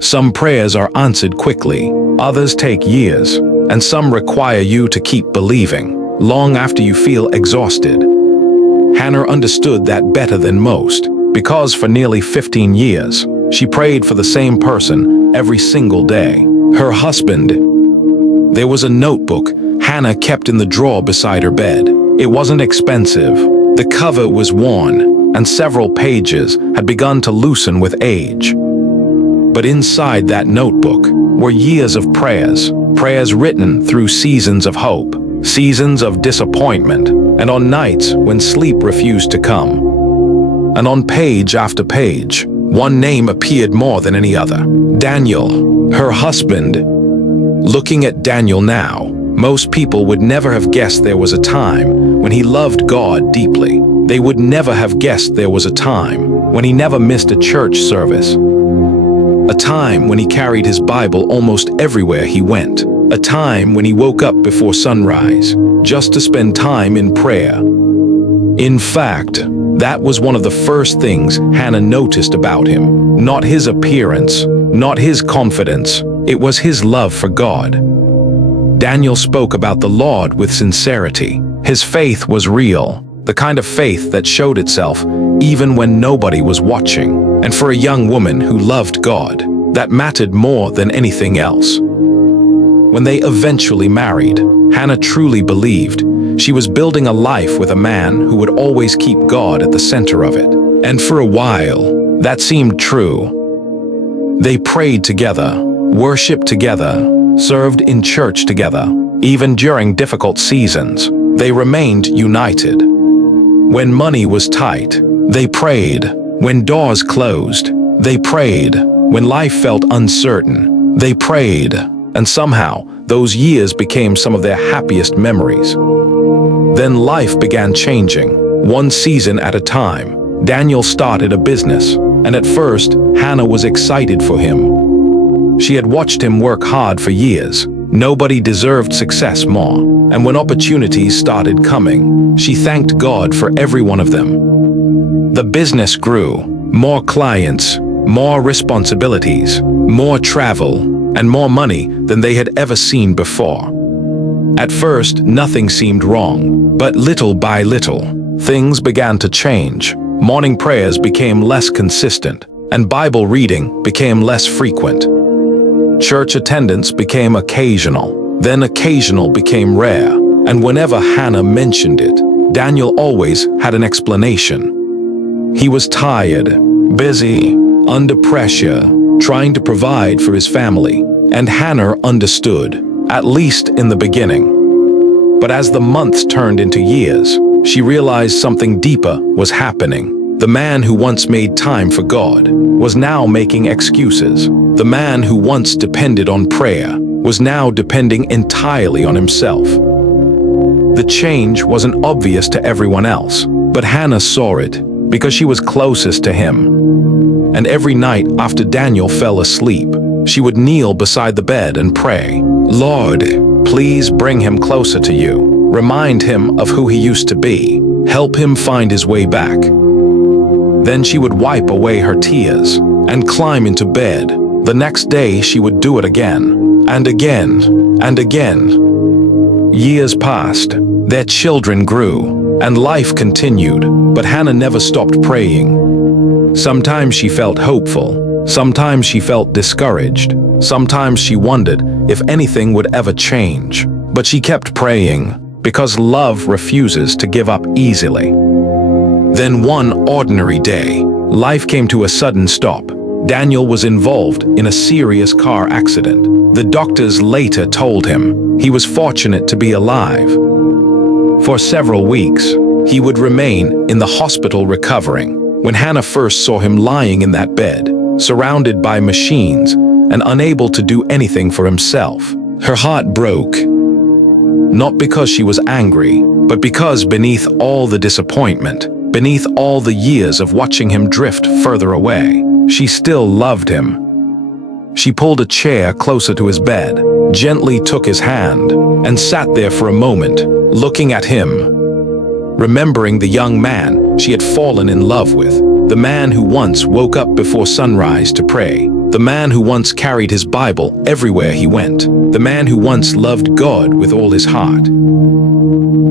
Some prayers are answered quickly, others take years, and some require you to keep believing, long after you feel exhausted. Hannah understood that better than most, because for nearly 15 years, she prayed for the same person every single day, her husband. There was a notebook Hannah kept in the drawer beside her bed. It wasn't expensive, the cover was worn, and several pages had begun to loosen with age. But inside that notebook were years of prayers written through seasons of hope, seasons of disappointment, and on nights when sleep refused to come. And on page after page, one name appeared more than any other: Daniel, her husband. Looking at Daniel now, most people would never have guessed there was a time when he loved God deeply. They would never have guessed there was a time when he never missed a church service. A time when he carried his Bible almost everywhere he went. A time when he woke up before sunrise, just to spend time in prayer. In fact, that was one of the first things Hannah noticed about him. Not his appearance, not his confidence, it was his love for God. Daniel spoke about the Lord with sincerity. His faith was real, the kind of faith that showed itself even when nobody was watching. And for a young woman who loved God, that mattered more than anything else. When they eventually married, Hannah truly believed she was building a life with a man who would always keep God at the center of it. And for a while, that seemed true. They prayed together, worshiped together, served in church together. Even during difficult seasons, they remained united. When money was tight, they prayed. When doors closed, they prayed. When life felt uncertain, they prayed. And somehow, those years became some of their happiest memories. Then life began changing, one season at a time. Daniel started a business, and at first, Hannah was excited for him. She had watched him work hard for years. Nobody deserved success more. And when opportunities started coming, she thanked God for every one of them. The business grew, more clients, more responsibilities, more travel, and more money than they had ever seen before. At first, nothing seemed wrong, but little by little, things began to change. Morning prayers became less consistent, and Bible reading became less frequent. Church attendance became occasional, then occasional became rare, and whenever Hannah mentioned it, Daniel always had an explanation. He was tired, busy, under pressure, trying to provide for his family, and Hannah understood, at least in the beginning. But as the months turned into years, she realized something deeper was happening. The man who once made time for God was now making excuses. The man who once depended on prayer was now depending entirely on himself. The change wasn't obvious to everyone else, but Hannah saw it because she was closest to him. And every night after Daniel fell asleep, she would kneel beside the bed and pray, "Lord, please bring him closer to you. Remind him of who he used to be. Help him find his way back." Then she would wipe away her tears and climb into bed. The next day she would do it again, and again, and again. Years passed, their children grew, and life continued, but Hannah never stopped praying. Sometimes she felt hopeful, sometimes she felt discouraged, sometimes she wondered if anything would ever change. But she kept praying, because love refuses to give up easily. Then one ordinary day, life came to a sudden stop. Daniel was involved in a serious car accident. The doctors later told him he was fortunate to be alive. For several weeks, he would remain in the hospital recovering. When Hannah first saw him lying in that bed, surrounded by machines and unable to do anything for himself, her heart broke. Not because she was angry, but because beneath all the disappointment, beneath all the years of watching him drift further away, she still loved him. She pulled a chair closer to his bed, gently took his hand, and sat there for a moment, looking at him, remembering the young man she had fallen in love with, the man who once woke up before sunrise to pray, the man who once carried his Bible everywhere he went, the man who once loved God with all his heart.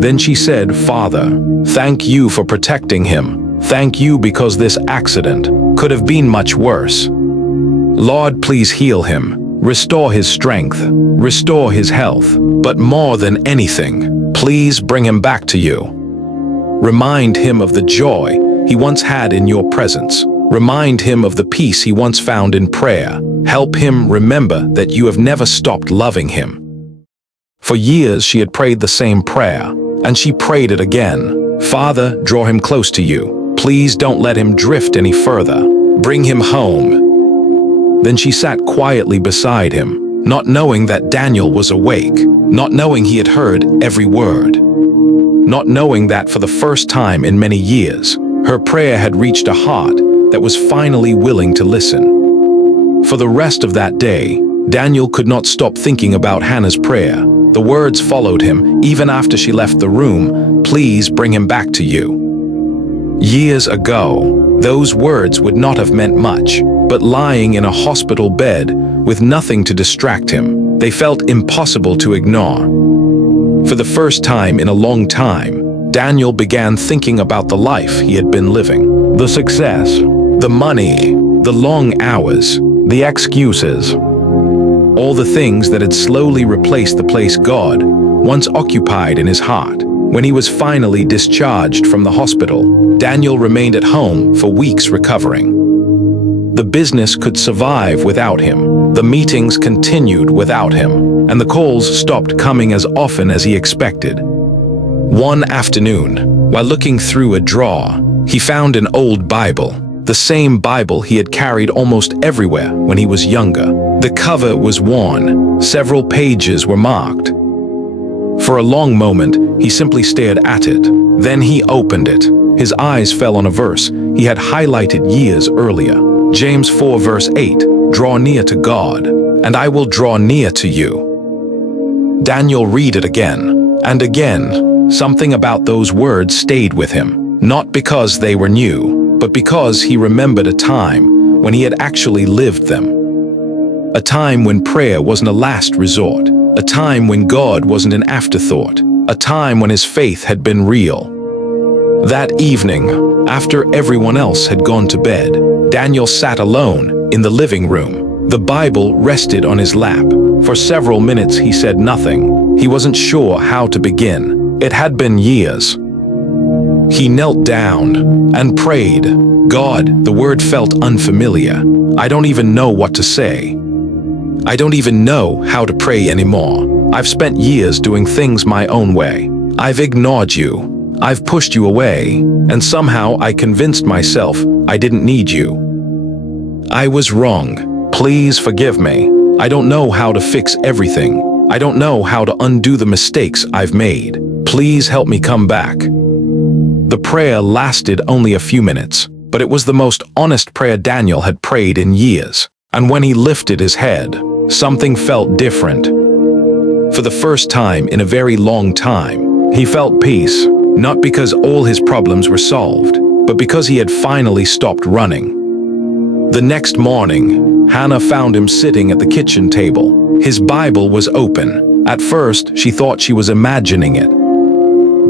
Then she said, "Father, thank you for protecting him. Thank you because this accident could have been much worse. Lord, please heal him. Restore his strength. Restore his health. But more than anything, please bring him back to you. Remind him of the joy he once had in your presence. Remind him of the peace he once found in prayer. Help him remember that you have never stopped loving him." For years she had prayed the same prayer, and she prayed it again. "Father, draw him close to you. Please don't let him drift any further. Bring him home." Then she sat quietly beside him, not knowing that Daniel was awake, not knowing he had heard every word, not knowing that for the first time in many years, her prayer had reached a heart that was finally willing to listen. For the rest of that day, Daniel could not stop thinking about Hannah's prayer. The words followed him even after she left the room, "Please bring him back to you." Years ago, those words would not have meant much, but lying in a hospital bed with nothing to distract him, they felt impossible to ignore. For the first time in a long time, Daniel began thinking about the life he had been living. The success, the money, the long hours, the excuses. All the things that had slowly replaced the place God once occupied in his heart. When he was finally discharged from the hospital, Daniel remained at home for weeks recovering. The business could survive without him, the meetings continued without him, and the calls stopped coming as often as he expected. One afternoon, while looking through a drawer, he found an old Bible, the same Bible he had carried almost everywhere when he was younger. The cover was worn, several pages were marked. For a long moment, he simply stared at it. Then he opened it. His eyes fell on a verse he had highlighted years earlier. James 4 verse 8, "Draw near to God, and I will draw near to you." Daniel read it again, and again. Something about those words stayed with him, not because they were new, but because he remembered a time when he had actually lived them. A time when prayer wasn't a last resort. A time when God wasn't an afterthought. A time when his faith had been real. That evening, after everyone else had gone to bed, Daniel sat alone in the living room. The Bible rested on his lap. For several minutes he said nothing. He wasn't sure how to begin. It had been years. He knelt down and prayed. "God," the word felt unfamiliar. "I don't even know what to say. I don't even know how to pray anymore. I've spent years doing things my own way. I've ignored you. I've pushed you away, and somehow I convinced myself I didn't need you. I was wrong. Please forgive me. I don't know how to fix everything. I don't know how to undo the mistakes I've made. Please help me come back." The prayer lasted only a few minutes, but it was the most honest prayer Daniel had prayed in years. And when he lifted his head, something felt different. For the first time in a very long time, he felt peace, not because all his problems were solved, but because he had finally stopped running. The next morning, Hannah found him sitting at the kitchen table. His Bible was open. At first, she thought she was imagining it.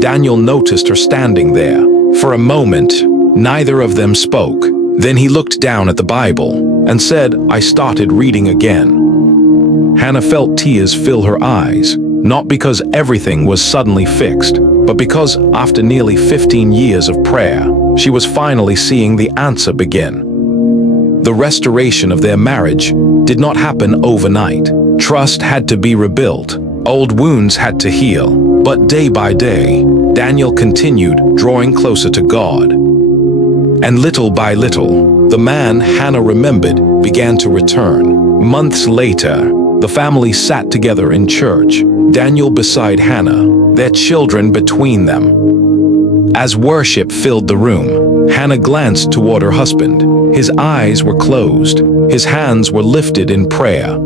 Daniel noticed her standing there. For a moment, neither of them spoke. Then he looked down at the Bible and said, "I started reading again." Hannah felt tears fill her eyes, not because everything was suddenly fixed, but because after nearly 15 years of prayer, she was finally seeing the answer begin. The restoration of their marriage did not happen overnight. Trust had to be rebuilt. Old wounds had to heal. But day by day, Daniel continued drawing closer to God. And little by little, the man Hannah remembered began to return. Months later, the family sat together in church, Daniel beside Hannah, their children between them. As worship filled the room, Hannah glanced toward her husband. His eyes were closed, his hands were lifted in prayer.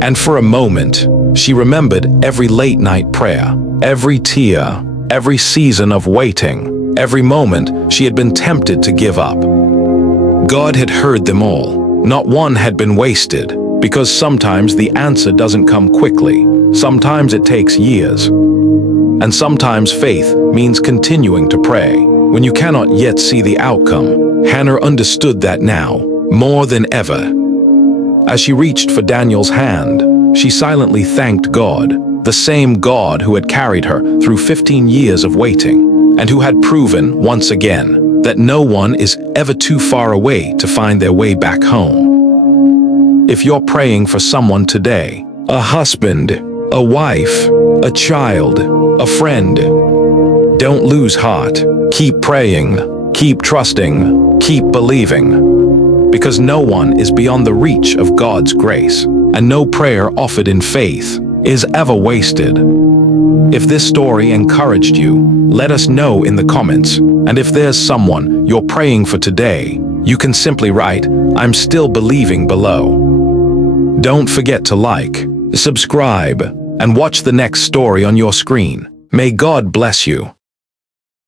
And for a moment, she remembered every late-night prayer, every tear, every season of waiting, every moment she had been tempted to give up. God had heard them all. Not one had been wasted, because sometimes the answer doesn't come quickly. Sometimes it takes years. And sometimes faith means continuing to pray when you cannot yet see the outcome. Hannah understood that now, more than ever. As she reached for Daniel's hand, she silently thanked God, the same God who had carried her through 15 years of waiting, and who had proven, once again, that no one is ever too far away to find their way back home. If you're praying for someone today, a husband, a wife, a child, a friend, don't lose heart. Keep praying, keep trusting, keep believing. Because no one is beyond the reach of God's grace, and no prayer offered in faith is ever wasted. If this story encouraged you, let us know in the comments. And if there's someone you're praying for today, you can simply write, "I'm still believing" below. Don't forget to like, subscribe, and watch the next story on your screen. May God bless you.